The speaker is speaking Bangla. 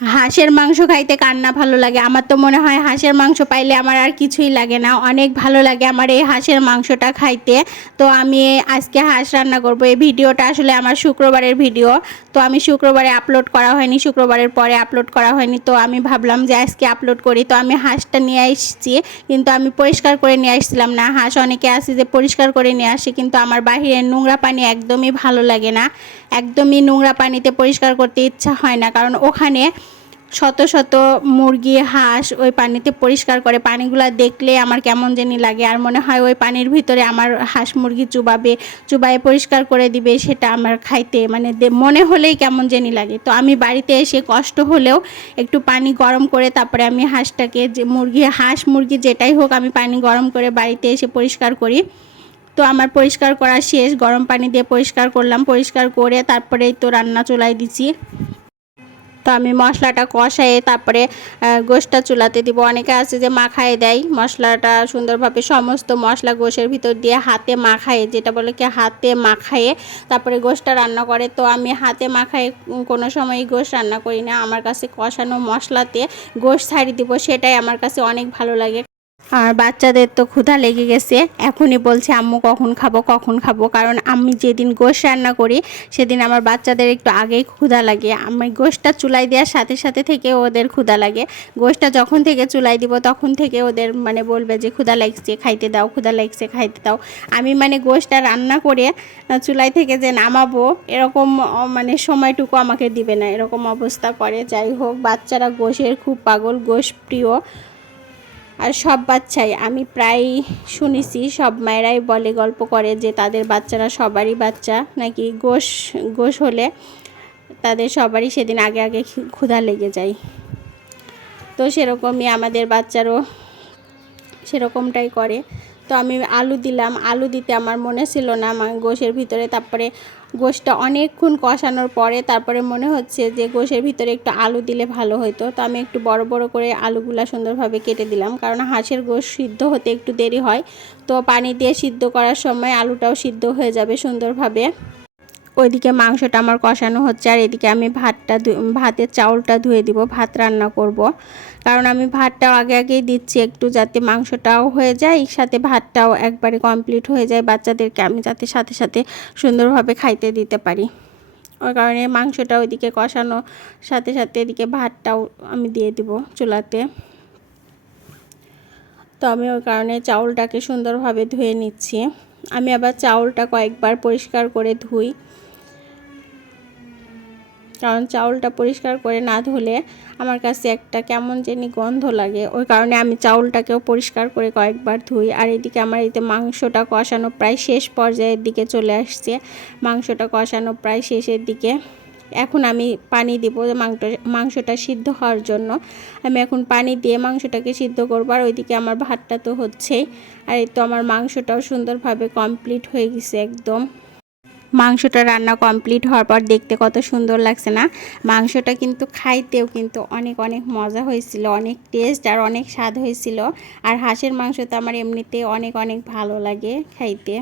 হাঁসের মাংস খাইতে কার না ভালো লাগে? আমার তো মনে হয় হাঁসের মাংস পাইলে আমার আর কিছুই লাগে না। অনেক ভালো লাগে আমার এই হাঁসের মাংসটা খাইতে। তো আমি আজকে হাঁস রান্না করব। এই ভিডিওটা আসলে আমার শুক্রবারের ভিডিও। তো আমি শুক্রবারে আপলোড করা হয়নি, শুক্রবারের পরে আপলোড করা হয়নি। তো আমি ভাবলাম যে আজকে আপলোড করি। তো আমি হাঁসটা নিয়ে এসেছি কিন্তু আমি পরিষ্কার করে নিয়ে আসছিলাম না। হাঁস অনেকে আসে যে পরিষ্কার করে নিয়ে আসে, কিন্তু আমার বাহিরের নোংরা পানি একদমই ভালো লাগে না। একদমই নোংরা পানিতে পরিষ্কার করতে ইচ্ছা হয় না। কারণ ওখানে শত শত মুরগি, হাঁস ওই পানিতে পরিষ্কার করে, পানিগুলো দেখলে আমার কেমন জানি লাগে। আর মনে হয় ওই পানির ভিতরে আমার হাঁস মুরগি চুবাবে, চুবায়ে পরিষ্কার করে দিবে সেটা আমার খাইতে মানে মনে হলেই কেমন জানি লাগে। তো আমি বাড়িতে এসে কষ্ট হলেও একটু পানি গরম করে তারপরে আমি হাঁসটাকে যে মুরগি, হাঁস মুরগি যেটাই হোক আমি পানি গরম করে বাড়িতে এসে পরিষ্কার করি। তো আমার পরিষ্কার করা শেষ, গরম পানি দিয়ে পরিষ্কার করলাম, পরিষ্কার করে তারপরেই তো রান্না চুলাই দিছি। তো আমি মশলাটা কষায়ে তারপরে গোশটা চুলাতে দিব। অনেকে আছে যে মাখায় দেয়। মশলাটা সুন্দরভাবে সমস্ত মশলা গোশের ভিতর দিয়ে হাতে মাখায়, যেটা বলে কি হাতে মাখায়ে তারপরে গোশটা রান্না করে। তো আমি হাতে মাখায় কোনো সময় গোশ রান্না করি না। আমার কাছে কষানো মশলাতে গোশ ছাড়ি দিব, সেটাই আমার কাছে অনেক ভালো লাগে। আর বাচ্চাদের তো ক্ষুধা লেগে গেছে। এখনই বলছে, আম্মু, কখন খাব কখন খাব? কারণ আমি যেদিন গোশ রান্না করি, সেদিন আমার বাচ্চাদের একটু আগেই ক্ষুধা লাগে। আমি গোশটা চুলাই দেওয়ার সাথে সাথে থেকে ওদের ক্ষুধা লাগে। গোশটা যখন থেকে চুলাই দিব, তখন থেকে ওদের মানে বলবে যে, ক্ষুধা লাগছে, খাইতে দাও, ক্ষুধা লাগছে, খাইতে দাও। আমি মানে গোশটা রান্না করে চুলাই থেকে যে নামাবো, এরকম মানে সময়টুকু আমাকে দিবে না। এরকম অবস্থা করে। যাই হোক, বাচ্চারা গোশের খুব পাগল, গোশ প্রিয়। আর সব বাচ্চাই, আমি প্রায় শুনেছি, সব মায়েরাই বলে, গল্প করে যে তাদের বাচ্চারা সবারই বাচ্চা, নাকি গোশ গোশ হলে তাদের সবারই সেদিন আগে আগে ক্ষুধা লেগে যায়। তো সেরকমই আমাদের বাচ্চারও সেরকমটাই করে। তো আমি আলু দিলাম, আলু দিতে আমার মনে ছিল না আমার গোশের ভিতরে, তারপরে গোশটা অনেকক্ষণ কষানোর পরে তারপরে মনে হচ্ছে যে গোশের ভিতরে একটু আলু দিলে ভালো হতো তো আমি একটু বড় বড় করে আলুগুলা সুন্দরভাবে কেটে দিলাম, কারণ হাঁসের গোশ সিদ্ধ হতে একটু দেরি হয়। তো পানি দিয়ে সিদ্ধ করার সময় আলুটাও সিদ্ধ হয়ে যাবে সুন্দরভাবে। ওইদিকে মাংসটা আমার কষানো হচ্ছে আর এদিকে আমি ভাতটা ভাতের চাউলটা ধুয়ে দিব, ভাত রান্না করব। কারণ আমি ভাতটাও আগে আগেই দিচ্ছি একটু যাতে মাংসটাও হয়ে যায়, সাথে ভাতটাও একবারে কমপ্লিট হয়ে যায় বাচ্চাদেরকে আমি যাতে সাথে সাথে সুন্দরভাবে খাইতে দিতে পারি। ওই কারণে মাংসটা ওইদিকে কষানো, সাথে সাথে এদিকে ভাতটাও আমি দিয়ে দিব চুলাতে। তো আমি ওই কারণে চাউলটাকে সুন্দরভাবে ধুয়ে নিচ্ছি। আমি আবার চাউলটা কয়েকবার পরিষ্কার করে ধুই। কারণ চাউলটা পরিষ্কার করে না ধুলে আমার কাছে একটা কেমন জানি গন্ধ লাগে। ওই কারণে আমি চাউলটাকেও পরিষ্কার করে কয়েকবার ধুই। আর এদিকে আমার এতে মাংসটা কষানো প্রায় শেষ পর্যায়ের দিকে চলে আসছে। মাংসটা কষানো প্রায় শেষের দিকে। এখন আমি পানি দিব মাংসটা মাংসটা সিদ্ধ হওয়ার জন্য। আমি এখন পানি দিয়ে মাংসটাকে সিদ্ধ করব। আর ওইদিকে আমার ভাতটা তো হচ্ছেই। আর এই তো আমার মাংসটাও সুন্দরভাবে কমপ্লিট হয়ে গেছে একদম। মাংসটা রান্না কমপ্লিট হওয়ার পর দেখতে কত সুন্দর লাগছে না? মাংসটা কিন্তু খাইতেও কিন্তু অনেক অনেক মজা হয়েছিল, অনেক টেস্ট আর অনেক স্বাদ হয়েছিল। আর হাঁসের মাংস তো আমার এমনিতে অনেক অনেক ভালো লাগে খাইতে।